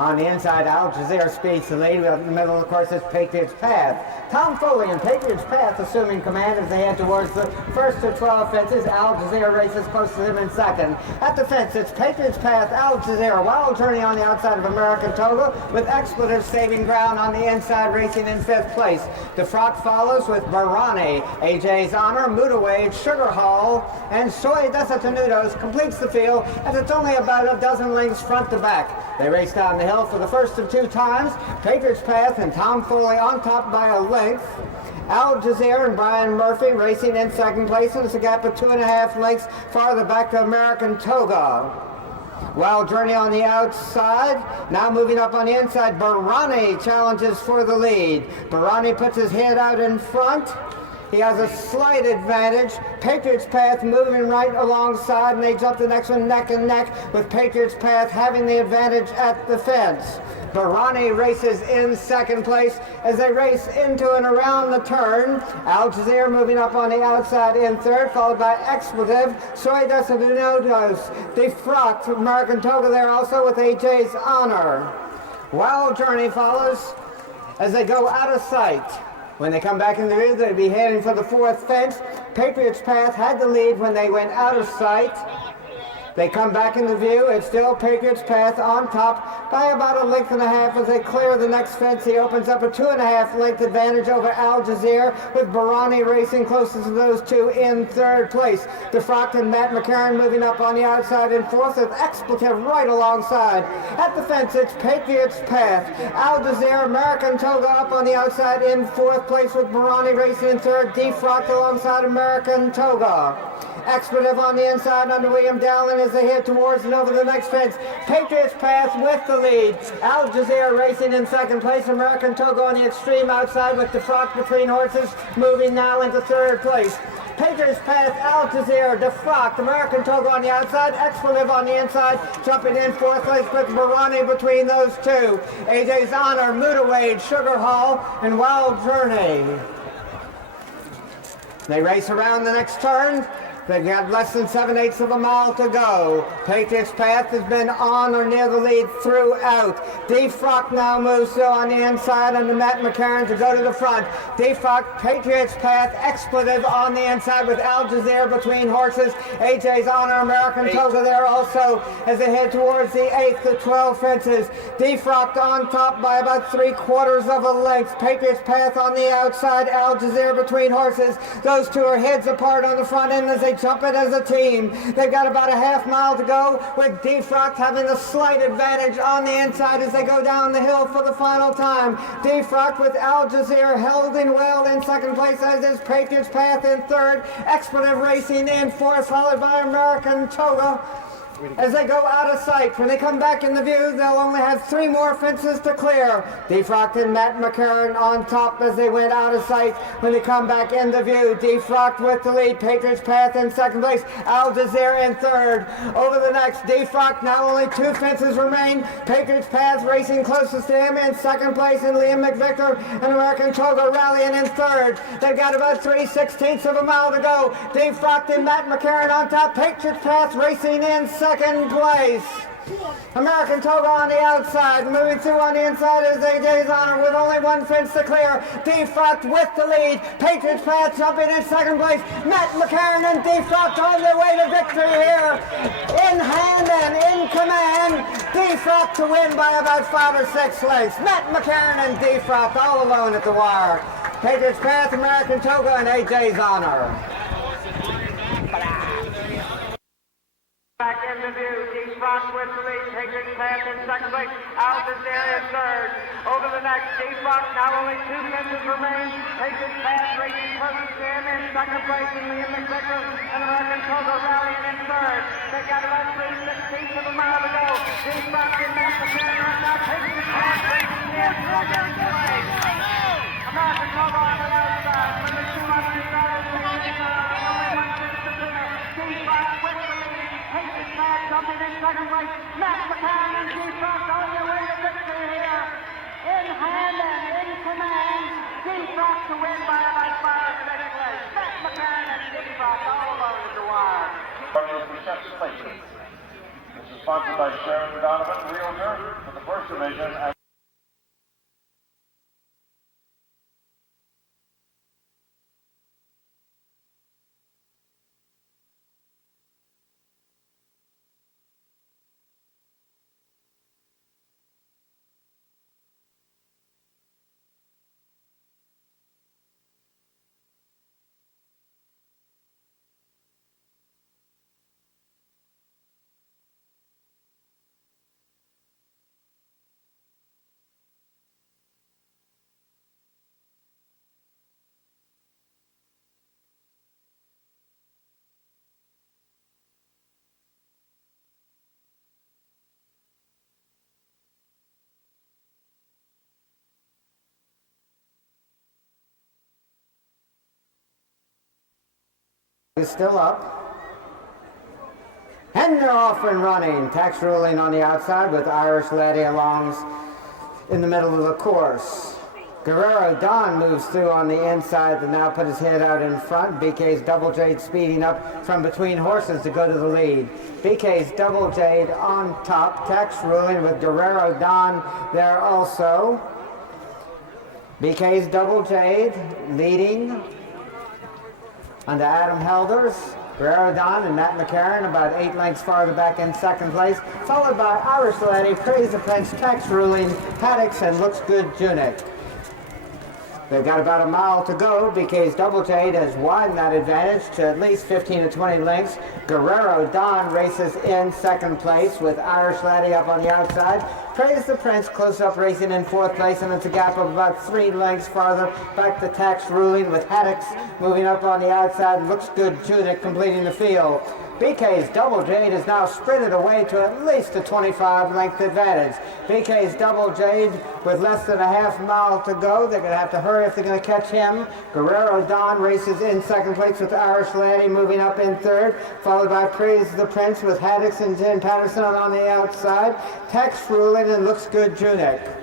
On the inside, Al Jazeera speeds the lead. In the middle, of course, is Patriot's Path. Tom Foley and Patriot's Path assuming command as they head towards the first of 12 fences. Al Jazeera races close to them in second. At the fence, it's Patriot's Path, Al Jazeera, Wild Journey on the outside of American Toga, with Expletive saving ground on the inside, racing in 5th place. DeFrock follows with Barani, AJ's Honor, Mudawade, Sugar Hall, and Soy Desatanudos completes the field, as it's only about a dozen lengths front to back. They race down the hill for the first of 2 times. Patriot's Path and Tom Foley on top by a length. Al Jazeera and Brian Murphy racing in 2nd place, and it's a gap of 2.5 lengths farther back to American Toga. Wild Journey on the outside. Now moving up on the inside, Barani challenges for the lead. Barani puts his head out in front. He has a slight advantage. Patriot's Path moving right alongside, and they jump the next one neck and neck, with Patriot's Path having the advantage at the fence. Barani races in 2nd place as they race into and around the turn. Al Jazeera moving up on the outside in 3rd, followed by Expletive, Soy Desatanodos, DeFrock, American Toga there also with AJ's Honor. Wild Journey follows as they go out of sight. When they come back in the view, they'll be heading for the 4th fence. Patriot's Path had the lead when they went out of sight. They come back in the view. It's still Patriot's Path on top by about 1.5 lengths as they clear the next fence. He opens up a 2.5 length advantage over Al Jazeera, with Barani racing closest to those two in 3rd place. DeFrock and Matt McCarran moving up on the outside in 4th, with Expletive right alongside. At the fence, it's Patriot's Path. Al Jazeera, American Toga up on the outside in 4th place, with Barani racing in 3rd. DeFrock alongside American Toga. Expletive on the inside under William Dowling as they head towards and over the next fence. Patriot's Path with the lead. Al Jazeera racing in 2nd place. American Toga on the extreme outside, with DeFrock between horses, moving now into 3rd place. Patriot's Path, Al Jazeera, DeFrock, American Toga on the outside, Expletive on the inside, jumping in 4th place with Barani between those two. AJ's Honor, Mudawade, Sugar Hall, and Wild Journey. They race around the next turn. They've got less than 7/8 of a mile to go. Patriot's Path has been on or near the lead throughout. DeFrock now moves on the inside under Matt McCarran to go to the front. DeFrock, Patriot's Path, Expletive on the inside with Al Jazeera between horses. AJ's Honor, American Toga there also as they head towards the 8th to 12 fences. DeFrock on top by about 3/4 of a length. Patriot's Path on the outside, Al Jazeera between horses. Those two are heads apart on the front end as they jump it as a team. They've got about a 1/2 mile to go, with DeFrock having a slight advantage on the inside as they go down the hill for the final time. DeFrock with Al Jazeera holding well in 2nd place, as is Patriot's Path in 3rd. Expletive racing in 4th, followed by American Toga as they go out of sight. When they come back in the view, they'll only have 3 more fences to clear. DeFrock and Matt McCarran on top as they went out of sight. When they come back in the view, DeFrock with the lead, Patriot's Path in 2nd place, Al Jazeera in 3rd. Over the next, DeFrock, now only 2 fences remain. Patriot's Path racing closest to him in 2nd place, and Liam McVicker and American Toga rallying in 3rd. They've got about 3/16 of a mile to go. DeFrock and Matt McCarran on top. Patriot's Path racing in 2nd place. American Toga on the outside, moving through on the inside is AJ's Honor with only 1 fence to clear. DeFrock with the lead. Patriot's Path jumping in 2nd place. Matt McCarran and DeFrock on their way to victory here. In hand and in command. DeFrock to win by about 5 or 6 lengths. Matt McCarran and DeFrock all alone at the wire. Patriot's Path, American Toga, and AJ's Honor. Back in the view, DeFrock with the lead, Patriot's Path in 2nd place, Al Jazeera in 3rd. Over the next, DeFrock, now only 2 fences remain. Patriot's Path racing closest to him in 2nd place, and Liam McVicker and American Toga rallying in 3rd. They got about 3/16 of a mile to go. DeFrock and Matt McCarran right now, Patriot's Path racing in 2nd place. American Toga on the outside, number 2 on the inside, only 1 fence to clear. DeFrock with the lead. Patriot's Path jumping in 2nd place. Matt McCarran and DeFrock on their way to victory here. In hand and in command. DeFrock to win by about 5 or 6 lengths. Matt McCarran and DeFrock all alone at the wire. This is sponsored by Sharon Donovan, Realtor, for the the first division. Is still up. And they're off and running. Tax ruling on the outside with Irish Laddie along in the middle of the course. Guerrero Don moves through on the inside and now put his head out in front. BK's Double Jade speeding up from between horses to go to the lead. BK's Double Jade on top. Tax ruling with Guerrero Don there also. BK's Double Jade leading under Adam Helders, Guerrero Don and Matt McCarron about 8 lengths farther back in second place, followed by Irish Laddie, Praise the Prince, Tax Ruling, Haddix, and Looks Good Junik. They've got about a mile to go. BK's Double Jade has widened that advantage to at least 15 to 20 lengths. Guerrero Don races in second place with Irish Laddie up on the outside. Praise the Prince close up racing in fourth place, and it's a gap of about 3 lengths farther back to Tax Ruling with Haddix moving up on the outside. Looks Good Junik completing the field. BK's Double Jade is now sprinted away to at least a 25 length advantage. BK's Double Jade with less than a half mile to go. They're going to have to hurry if they're going to catch him. Guerrero Don races in second place with Irish Laddie moving up in third, followed by Praise the Prince with Haddix and Jen Patterson on the outside. Tax Ruling and Looks Good Junik.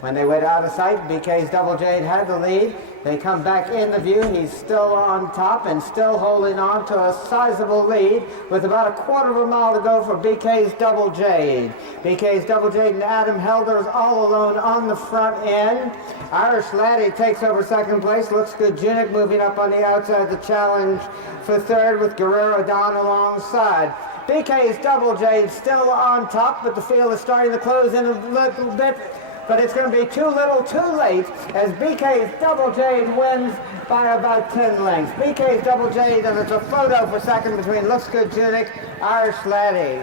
When they went out of sight, BK's Double Jade had the lead. They come back in the view. He's still on top and still holding on to a sizable lead with about a quarter of a mile to go for BK's Double Jade. BK's Double Jade and Adam Helders all alone on the front end. Irish Laddie takes over second place. Looks Good Junik moving up on the outside to challenge for third with Guerrero Don alongside. BK's Double Jade still on top, but the field is starting to close in a little bit. But it's going to be too little too late as BK's Double Jade wins by about 10 lengths. BK's Double Jade, and it's a photo for second between Looks Good Junik, Irish Laddie.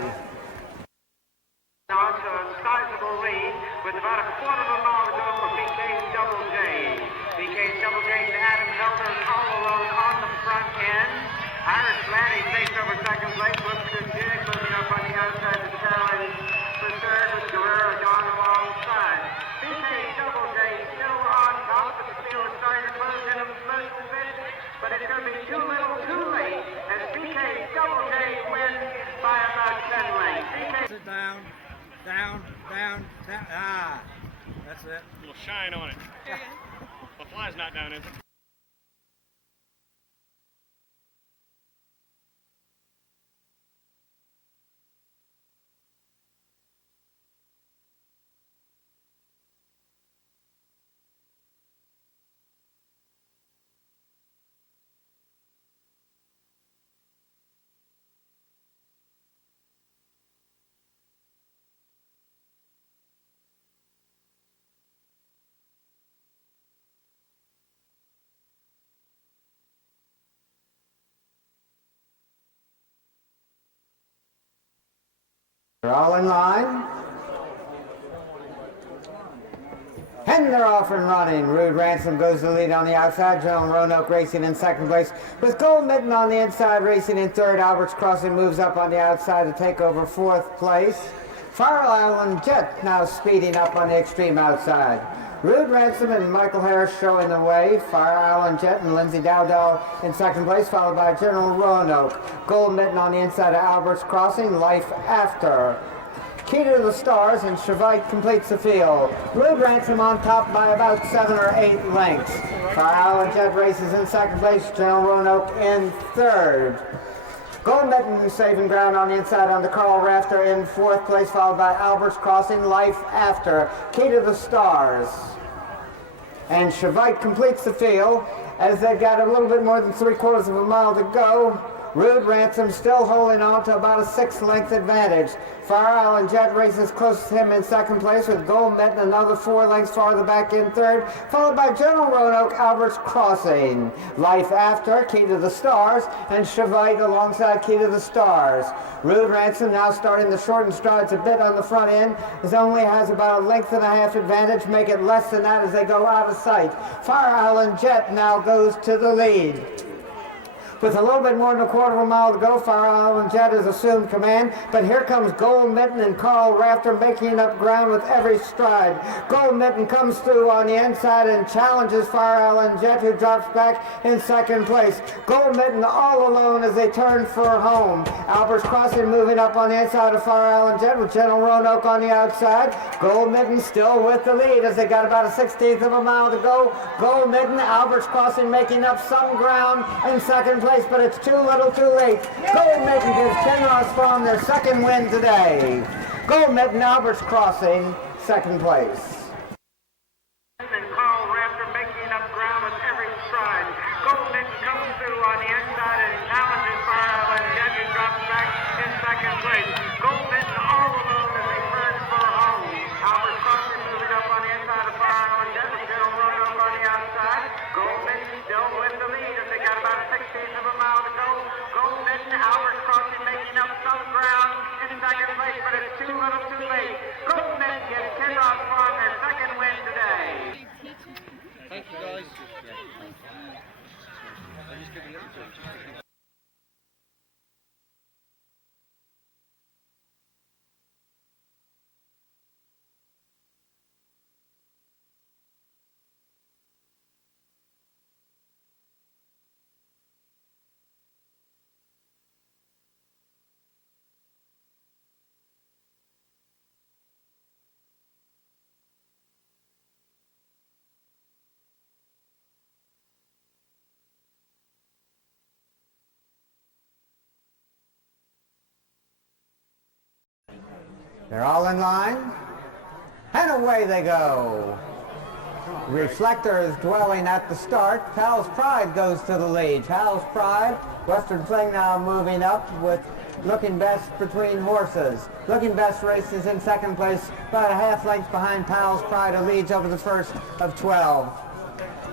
On to a sizable lead with about a quarter of a mile to go for BK's Double Jade. BK's Double Jade and Adam Helders all alone on the front end. Irish Laddie takes over second place. Looks Good Junik moving up on the outside to challenge for third with Guerrero Don alongside. BK's Double Jade still on top, but the field is starting to close in a little bit. But it's going to be too little too late as BK's Double Jade wins by about 10 lengths. Sit down, down, down, down. Ah, that's it. A little shine on it. The fly's not down, is it? They're all in line. And they're off and running. Rude Ransom goes to the lead on the outside. General Roanoke racing in second place with Gold Mitten on the inside racing in third. Alberts Crossing moves up on the outside to take over fourth place. Fire Island Jet now speeding up on the extreme outside. Rude Ransom and Michael Harris showing the way. Fire Island Jet and Lindsay Dowdell in second place, followed by General Roanoke. Gold Mitten on the inside of Alberts Crossing. Life After. Key to the Stars and Shavite completes the field. Rude Ransom on top by about 7 or 8 lengths. Fire Island Jet races in second place. General Roanoke in third. Gold Mitten saving ground on the inside on the Carl Rafter in 4th place, followed by Albert's Crossing, Life After, Key to the Stars. And Chevite completes the field as they've got a little bit more than 3/4 of a mile to go. Rude Ransom still holding on to about a 6-length advantage. Fire Island Jet races close to him in 2nd place, with Gold Mitten another 4 lengths farther back in 3rd, followed by General Roanoke, Albert's Crossing, Life After, Key to the Stars, and Chevite alongside Key to the Stars. Rude Ransom now starting to shorten strides a bit on the front end, as only has about a 1.5 length advantage, make it less than that as they go out of sight. Fire Island Jet now goes to the lead. With a little bit more than a 1/4 mile to go, Fire Island Jet has assumed command, but here comes Gold Mitten and Carl Rafter making up ground with every stride. Gold Mitten comes through on the inside and challenges Fire Island Jet, who drops back in 2nd place. Gold Mitten all alone as they turn for home. Albert's Crossing moving up on the inside of Fire Island Jet with General Roanoke on the outside. Gold Mitten still with the lead as they got about a 1/16 of a mile to go. Gold Mitten, Albert's Crossing making up some ground in 2nd place, but it's too little too late. Gold Mitten gives Kinross Farm their 2nd win today. Gold Mitten, Albert's Crossing, 2nd place. And Carl Rafter making up ground with every stride. Gold Mitten comes through on the inside and challenges Fire Island Jet, who drops back in 2nd place. Gold Mitten all alone as they turn for home. Albert's Crossing moving up on the inside of Fire Island Jet with General Roanoke on the outside. Gold Mitten still with the lead as they got about a 1/16 of a mile to go. Gold Mitten, Albert's Crossing making up some ground in 2nd place, but it's too little too late. Gold Mitten gives Kinross Farm their 2nd win today. Thank you, guys. They're all in line, and away they go. Reflector is dwelling at the start. Pal's Pride goes to the lead. Pal's Pride, Western Fling now moving up with Looking Best between horses. Looking Best races in 2nd place, about a 1/2 length behind Pal's Pride, who leads over the first of 12.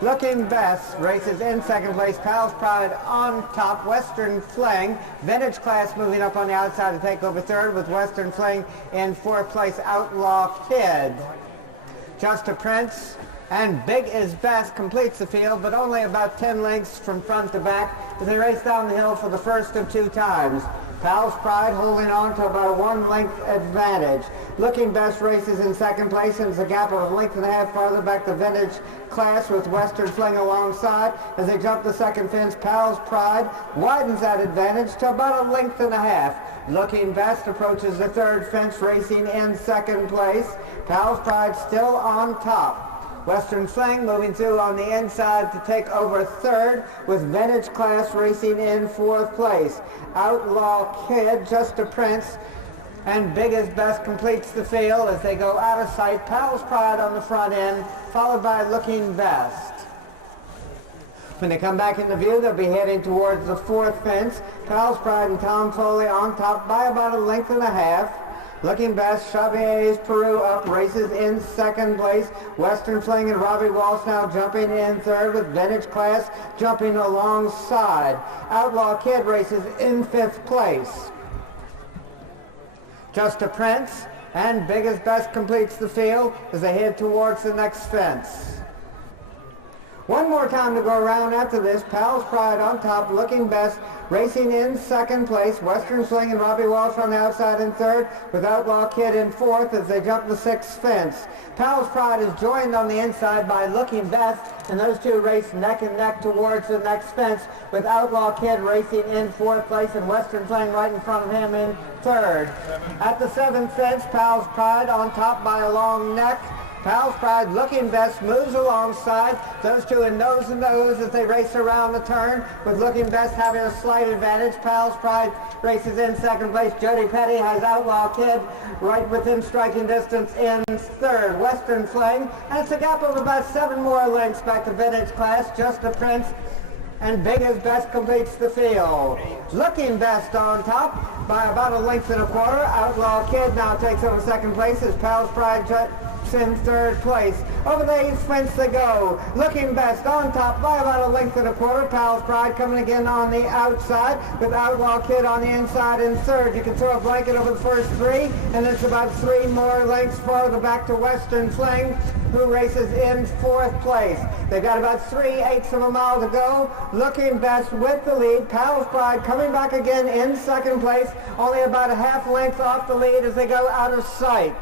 Looking Best races in 2nd place. Pal's Pride on top. Western Fling, Vintage Class moving up on the outside to take over 3rd, with Western Fling in 4th place. Outlaw Kid. Just a Prince and Big is Best completes the field, but only about 10 lengths from front to back as they race down the hill for the first of 2 times. Pal's Pride holding on to about a 1-length advantage. Looking Best races in 2nd place, and it's a gap of a 1.5 lengths farther back to Vintage Class with Western Fling alongside. As they jump the 2nd fence, Pal's Pride widens that advantage to about a 1.5 lengths. Looking Best approaches the 3rd fence, racing in 2nd place. Pal's Pride still on top. Western Fling moving through on the inside to take over 3rd, with Vintage Class racing in 4th place. Outlaw Kid, Just a Prince, and Big is Best completes the field as they go out of sight. Pal's Pride on the front end, followed by Looking Best. When they come back into view, they'll be heading towards the 4th fence. Pal's Pride and Tom Foley on top by about a 1.5 lengths. Looking Best, Chavier's Peru up, races in 2nd place. Western Fling and Robbie Walsh now jumping in 3rd, with Vintage Class jumping alongside. Outlaw Kid races in 5th place. Just a Prince and Big is Best completes the field as they head towards the next fence. One more time to go around after this. Pal's Pride on top, Looking Best racing in 2nd place. Western Fling and Robbie Walsh on the outside in 3rd, with Outlaw Kid in 4th as they jump the 6th fence. Pal's Pride is joined on the inside by Looking Best, and those two race neck and neck towards the next fence, with Outlaw Kid racing in 4th place and Western Fling right in front of him in 3rd. At the 7th fence, Pal's Pride on top by a long neck, Pal's Pride, looking best, moves alongside. Those two in nose and nose as they race around the turn, with looking best having a slight advantage. Pal's Pride races in second place. Jody Petty has Outlaw Kid right within striking distance in third. Western Flame, and it's a gap of about 7 more lengths back to Vintage Class. Just a Prince and Big as Best completes the field. Looking Best on top by about 1.25 lengths. Outlaw Kid now takes over second place as Pal's Pride in third place. Over the east fence they go. Looking Best on top by about 1.25 lengths. Pal's Pride coming again on the outside with Outlaw Kid on the inside in third. You can throw a blanket over the first 3, and it's about 3 more lengths farther back to Western Flame, who races in 4th place. They've got about 3/8 of a mile to go. Looking Best with the lead. Pal's Pride coming back again in second place, only about a half length off the lead as they go out of sight.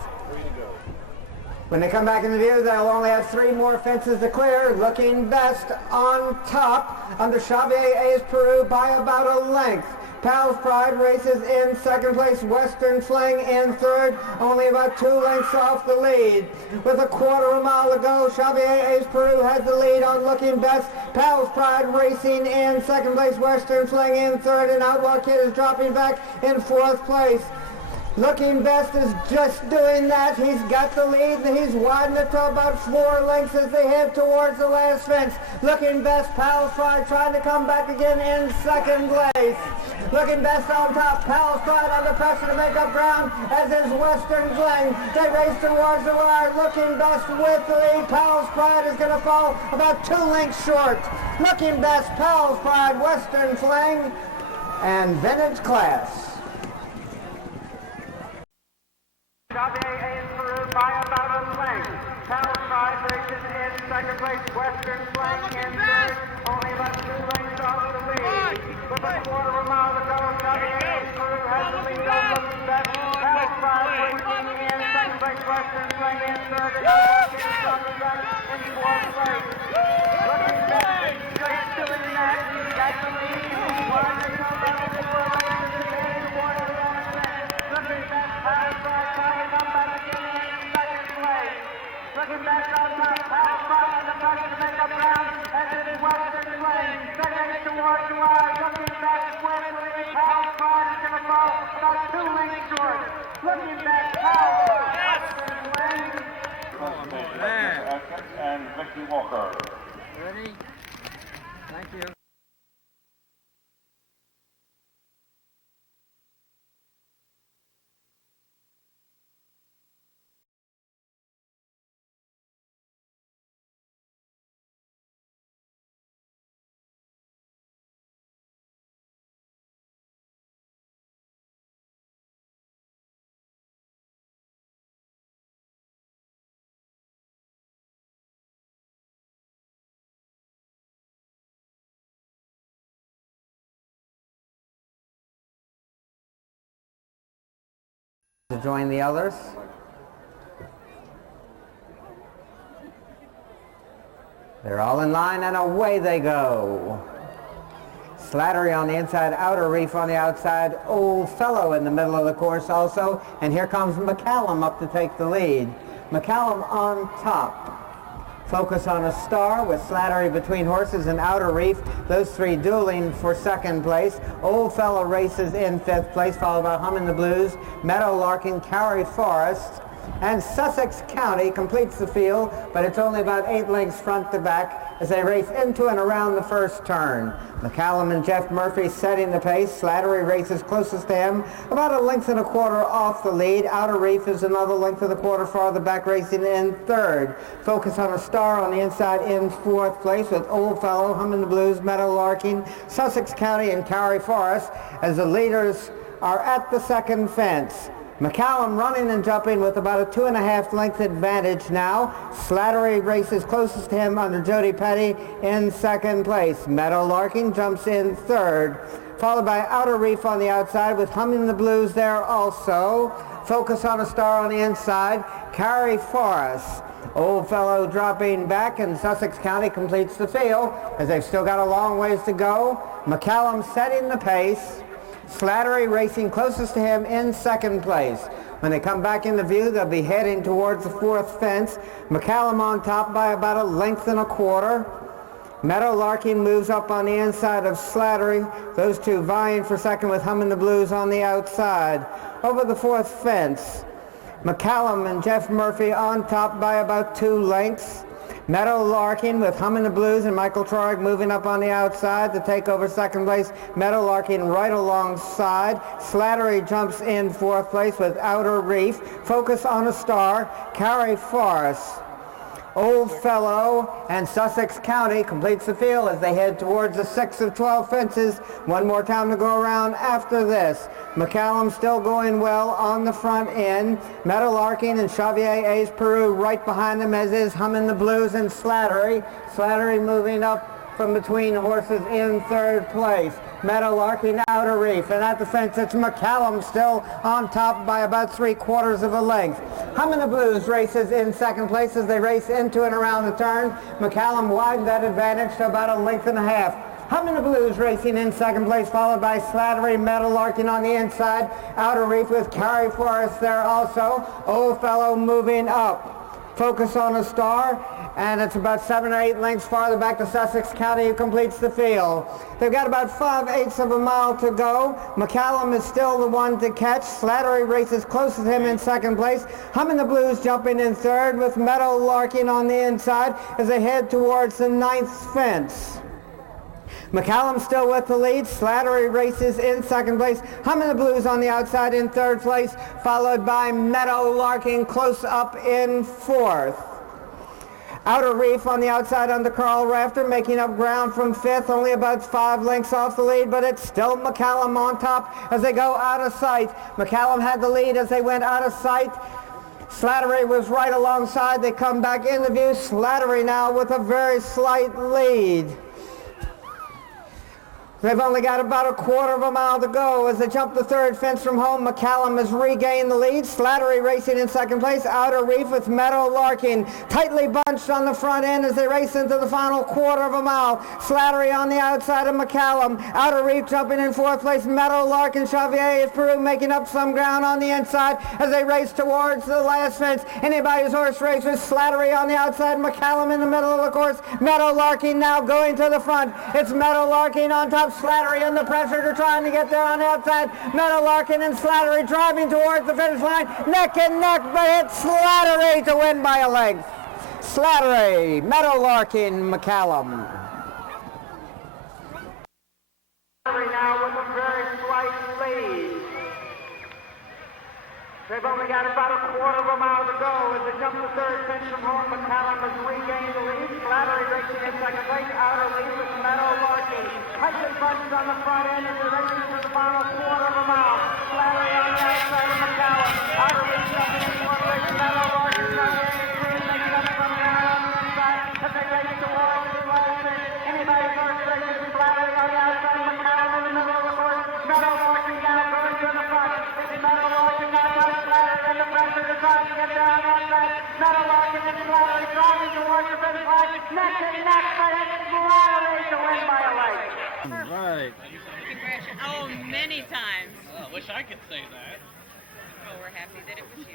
When they come back into view, they'll only have 3 more fences to clear. Looking Best on top under Xavier A's Peru by about 1 length. Pal's Pride races in second place. Western Fling in third, only about 2 lengths off the lead. With a 1/4 mile to go, Xavier A's Peru has the lead on Looking Best. Pal's Pride racing in second place. Western Fling in third, and Outlaw Kid is dropping back in 4th place. Looking Best is just doing that. He's got the lead, and he's widened it to about 4 lengths as they head towards the last fence. Looking Best, Pal's Pride trying to come back again in second place. Looking Best on top, Pal's Pride under pressure to make up ground, as is Western Fling. They race towards the wire. Looking Best with the lead. Pal's Pride is going to fall about 2 lengths short. Looking Best, Pal's Pride, Western Fling, and Vintage Class. Xavier A's Peru by about 1 length. Pal's Pride races in second place. Western Fling in third, only about 2 lengths off the lead. With a 1/4 mile to go, Xavier A's Peru has the lead on Looking Best. Pal's Pride racing in second place. Western Fling in third, and Outlaw Kid is dropping back in 4th place. Looking Best is just doing that. He's got the lead. He's winding it up about 4 lengths and heading towards the last fence. Looking Best, Pal's Pride trying to come back again in second place. Looking Best on top, Pal's Pride under pressure to make up ground, as it is Western Fling. They race towards the wire. Looking Best with the lead. Pal's Pride is going to fall about 2 lengths short. Looking Best, Pal's Pride, Western Fling. And Vicky Walker. Ready? Thank you. To join the others. They're all in line, and away they go. Slattery on the inside, Outer Reef on the outside, Old Fellow in the middle of the course also, and here comes McCallum up to take the lead. McCallum on top. Focus on a Star with Slattery between horses and Outer Reef. Those 3 dueling for second place. Old Fellow races in 5th place, followed by Hummin' the Blues, Meadow Larkin, Cary Forest, and Sussex County completes the field, but it's only about 8 lengths front to back as they race into and around the first turn. McCallum and Jeff Murphy setting the pace. Slattery races closest to him, about 1.25 lengths off the lead. Outer Reef is another 1.25 lengths farther back, racing in third. Focus on a Star on the inside in 4th place with Old Fellow, Hummin' the Blues, Meadow Larkin, Sussex County, and Cary Forest as the leaders are at the second fence. McCallum running and jumping with about a 2.5 length advantage now. Slattery races closest to him under Jody Petty in second place. Meadow Larkin jumps in third, followed by Outer Reef on the outside with Hummin' the Blues there also. Focus on a Star on the inside. Cary Forest. Old Fellow dropping back, and Sussex County completes the field as they've still got a long ways to go. McCallum setting the pace. Slattery racing closest to him in second place. When they come back into view, they'll be heading towards the fourth fence. McCallum on top by about 1.25 lengths. Meadow Larkin moves up on the inside of Slattery. Those two vying for second with Hummin' the Blues on the outside. Over the fourth fence, McCallum and Jeff Murphy on top by about 2 lengths. Meadow Larkin with Hummin' the Blues and Michael Troig moving up on the outside to take over second place. Meadow Larkin right alongside. Slattery jumps in fourth place with Outer Reef. Focus on a Star. Carrie Forrest, Old Fellow, and Sussex County completes the field as they head towards the 6 of 12 fences. One more time to go around after this. McCallum still going well on the front end. Meadow Larkin and Xavier A's Peru right behind them, as is Hummin' the Blues and Slattery. Slattery moving up from between horses in third place. Meadow Larkin, Outer Reef, and at the fence it's McCallum still on top by about 3/4 of a length. Hummin' the Blues races in second place as they race into and around the turn. McCallum widened that advantage to about 1.5 lengths. Hummin' the Blues racing in second place, followed by Slattery, Meadow Larkin on the inside. Outer Reef with Carrie Forrest there also. Old Fellow moving up. Focus on a Star, and it's about 7 or 8 lengths farther back to Sussex County, who completes the field. They've got about 5/8 of a mile to go. McCallum is still the one to catch. Slattery races close to him in second place. Hummin' the Blues jumping in third with Meadow Larkin on the inside as they head towards the 9th fence. McCallum still with the lead. Slattery races in second place. Hummin' the Blues on the outside in third place, followed by Meadow Larkin close up in fourth. Outer Reef on the outside under Carl Rafter, making up ground from fifth, only about 5 lengths off the lead, but it's still McCallum on top as they go out of sight. McCallum had the lead as they went out of sight. Slattery was right alongside. They come back into view. Slattery now with a very slight lead. They've only got about 1/4 of a mile to go as they jump the third fence from home. McCallum has regained the lead. Slattery racing in second place. Outer Reef with Meadow Larkin tightly bunched on the front end as they race into the final 1/4 of a mile. Slattery on the outside of McCallum. Outer Reef jumping in fourth place. Meadow Larkin, Xavier of Peru making up some ground on the inside as they race towards the last fence. Anybody's horse race with Slattery on the outside. McCallum in the middle of the course. Meadow Larkin now going to the front. It's Meadow Larkin on top. Slattery under pressure to trying to get there on the outside. Meadow Larkin and Slattery driving towards the finish line. Neck and neck, but it's Slattery to win by a length. Slattery, Meadow Larkin, McCallum. Slattery now with a very slight lead. They've only got about 1/4 of a mile to go as they jump the third fence from home. McCallum has regained the lead. Slattery racing in second place. Outer Reef with Meadow Larkin. Tightly bunched on the front end as they race into the final 1/4 of a mile. Slattery on the outside of McCallum. Outer Reef jumping in fourth place. Meadow Larkin making up some ground on the inside as they race towards the last fence. Anybody's horse racing. Slattery on the outside. McCallum in the middle of the course. Meadow Larkin now going to the front. It's Meadow Larkin now by Slattery under pressure to try to get there on the outside. Meadow Larkin and Slattery driving towards the finish line. Neck and neck, but it's Slattery to win by a length. Right. Congratulations. Oh, many times. I wish I could say that. Oh, we're happy that it was you.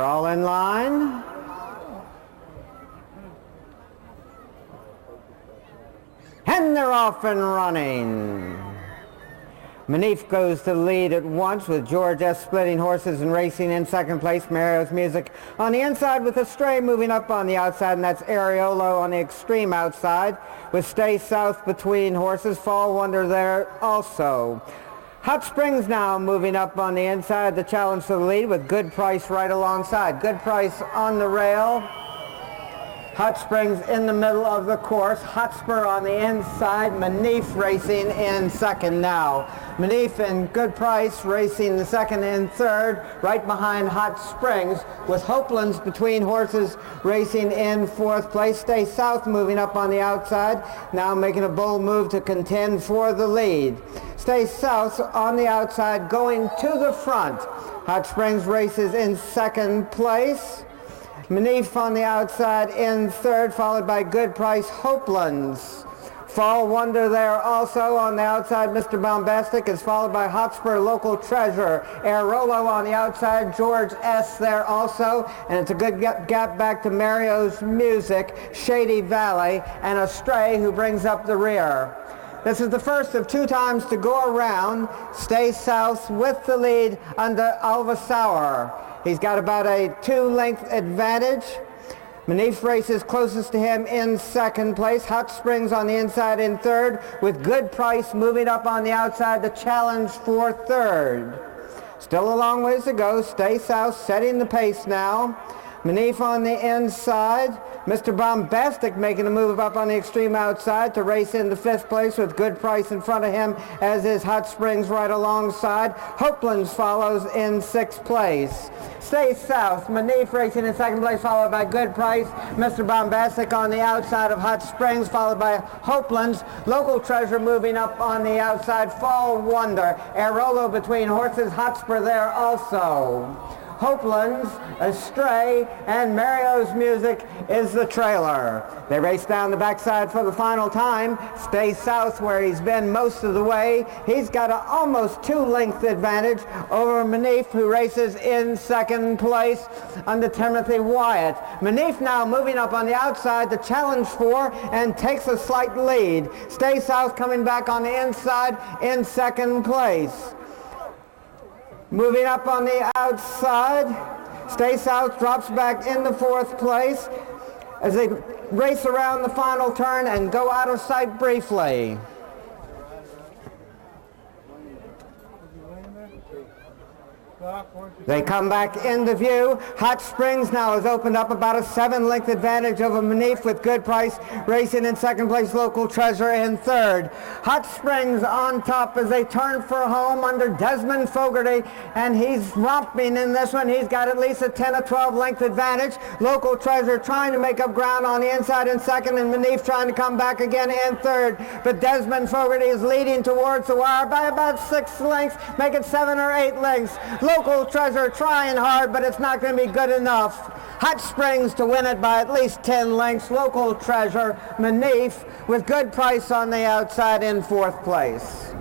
All in line. And they're off and running. Manif goes to the lead at once with George S. splitting horses and racing in second place. Mario's Music on the inside with a Stray moving up on the outside, and that's Areolo on the extreme outside with Stay South between horses. Fall Wonder there also. Hot Springs now moving up on the inside, the challenge to the lead with Good Price right alongside. Good Price on the rail. Hot Springs in the middle of the course. Hotspur on the inside. Manif racing in second now. Manif and Good Price racing the second and third, right behind Hot Springs, with Hopelands between horses racing in fourth place. Stay South moving up on the outside, now making a bold move to contend for the lead. Stay South on the outside, going to the front. Hot Springs races in second place. Manif on the outside in third, followed by Good Price, Hopelands. Fall Wonder there also on the outside. Mr. Bombastic is followed by Hotspur, Local Treasure. Air Rolo on the outside. George S. there also. And it's a good gap back to Mario's Music, Shady Valley, and Astray, who brings up the rear. This is the first of 2 times to go around. Stay South with the lead under Alva Sauer. He's got about a 2-length advantage. Manif races closest to him in second place. Hot Springs on the inside in third, with Good Price moving up on the outside to challenge for third. Still a long ways to go. Stay South setting the pace now. Manif on the inside. Mr. Bombastic making a move up on the extreme outside to race into 5th place with Good Price in front of him, as is Hot Springs right alongside. Hopelands follows in 6th place. Stay South, Manif racing in 2nd place, followed by Good Price. Mr. Bombastic on the outside of Hot Springs, followed by Hopelands. Local Treasure moving up on the outside. Fall Wonder. Airolo between horses. Hotspur there also. Hopelands, Astray, and Mario's Music is the trailer. They race down the backside for the final time. Stay South, where he's been most of the way. He's got an almost 2-length advantage over Manif, who races in 2nd place under Timothy Wyatt. Manif now moving up on the outside to challenge for and takes a slight lead. Stay South coming back on the inside in 2nd place. Moving up on the outside, Stay South drops back into 4th place as they race around the final turn and go out of sight briefly. They come back into view. Hot Springs now has opened up about a 7-length advantage over Manif, with Good Price racing in 2nd place, Local Treasure in 3rd. Hot Springs on top as they turn for home under Desmond Fogarty, and he's romping in this one. He's got at least a 10 or 12 length advantage. Local Treasure trying to make up ground on the inside in 2nd, and Manif trying to come back again in 3rd. But Desmond Fogarty is leading towards the wire by about 6 lengths, make it 7 or 8 lengths. Local Treasure trying hard, but it's not going to be good enough. Hot Springs to win it by at least 10 lengths. Local Treasure, Manif, with Good Price on the outside in 4th place.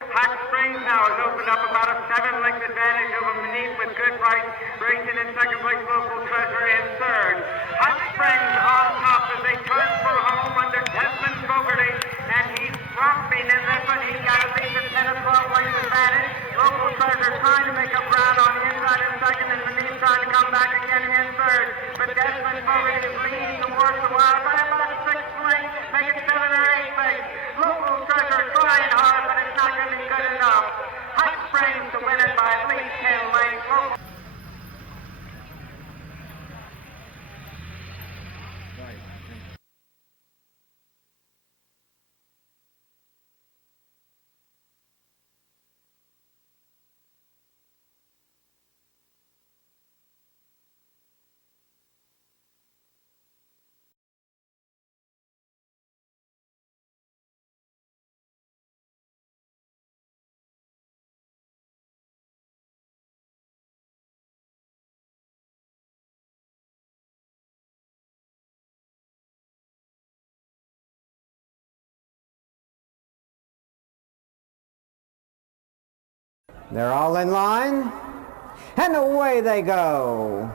Hot Springs now has opened up about a 7-length advantage over Manif, with Good Price racing in 2nd place, Local Treasure in 3rd. Hot Springs on top as they turn for home under Desmond Fogarty, and he's romping in this one. He's got at least a 10 or 12 length advantage. Local Treasure trying to make up ground on the inside in 2nd, and Manif trying to come back again in 3rd. But Desmond Fogarty is leading towards the wire by about 6 lengths, make it 7 or 8 lengths. Local Treasure trying hard, but it's not going to be good enough. Hot Springs to win it by at least 10 lengths. They're all in line, and away they go.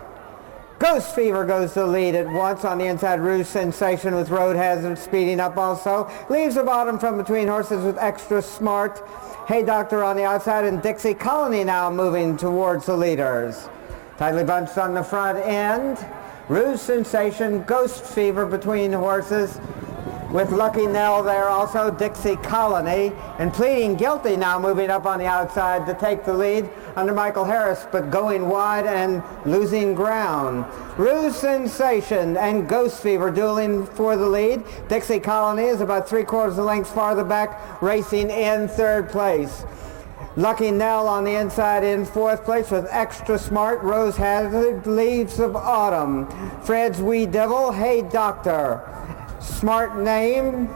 Ghost Fever goes to lead at once on the inside. Rouge Sensation with Road Hazard speeding up also. Leaves the bottom from between horses with Extra Smart. Hey Doctor on the outside, and Dixie Colony now moving towards the leaders. Tightly bunched on the front end. Rouge Sensation, Ghost Fever between horses. with Lucky Nell there also, Dixie Colony, and pleading guilty now, moving up on the outside to take the lead under Michael Harris, but going wide and losing ground. Ruse Sensation and Ghost Fever dueling for the lead. Dixie Colony is about 3/4 lengths farther back, racing in third place. Lucky Nell on the inside in fourth place with Extra Smart, Rose Hazard, Leaves of Autumn, Fred's Wee Devil, Hey Doctor, Smart Name,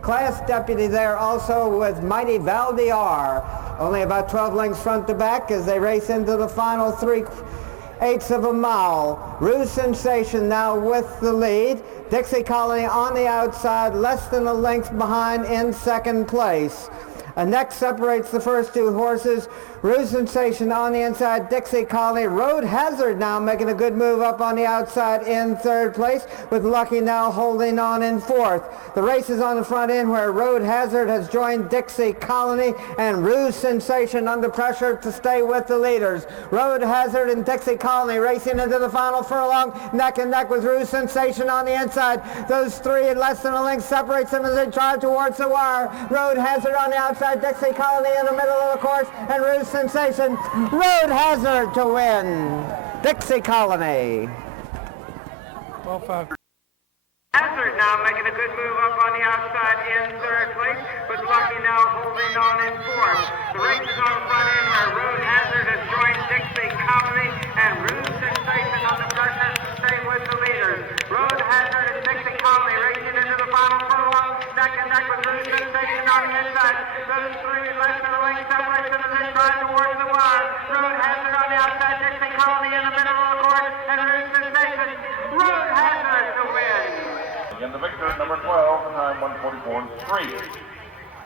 Class Deputy there also with Mighty Valdiar, only about 12 lengths front to back as they race into the final 3/8 of a mile. Ruse Sensation now with the lead. Dixie Colony on the outside, less than a length behind in second place. A neck separates the first two horses. Ruse Sensation on the inside, Dixie Colony. Road Hazard now making a good move up on the outside in third place, with Lucky now holding on in fourth. The race is on the front end where Road Hazard has joined Dixie Colony and Ruse Sensation under pressure to stay with the leaders. Road Hazard and Dixie Colony racing into the final furlong, neck and neck with Ruse Sensation on the inside. Those three in less than a length separates them as they drive towards the wire. Road Hazard on the outside, Dixie Colony in the middle of the course, and Ruse Sensation. Road Hazard to win. Dixie Colony. 12-5. Hazard now making a good move up on the outside in third place, with Lucky now holding on in fourth. The race is on the front end where Road Hazard has joined Dixie Colony and Ruse Sensation on the pressure to stay with the leaders. Road Hazard and Dixie Colony racing into the final furlong, neck and neck with Ruse Sensation on the inside. Those three less than a length separation as they drive towards the wire. Road Hazard on the outside, Dixie Colony in the middle of the course, and Ruse Sensation. Road Hazard to win. Again, the victor, number 12, time 1:44.3.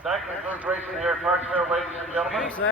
That concludes racing here at Charlottesville, ladies and gentlemen.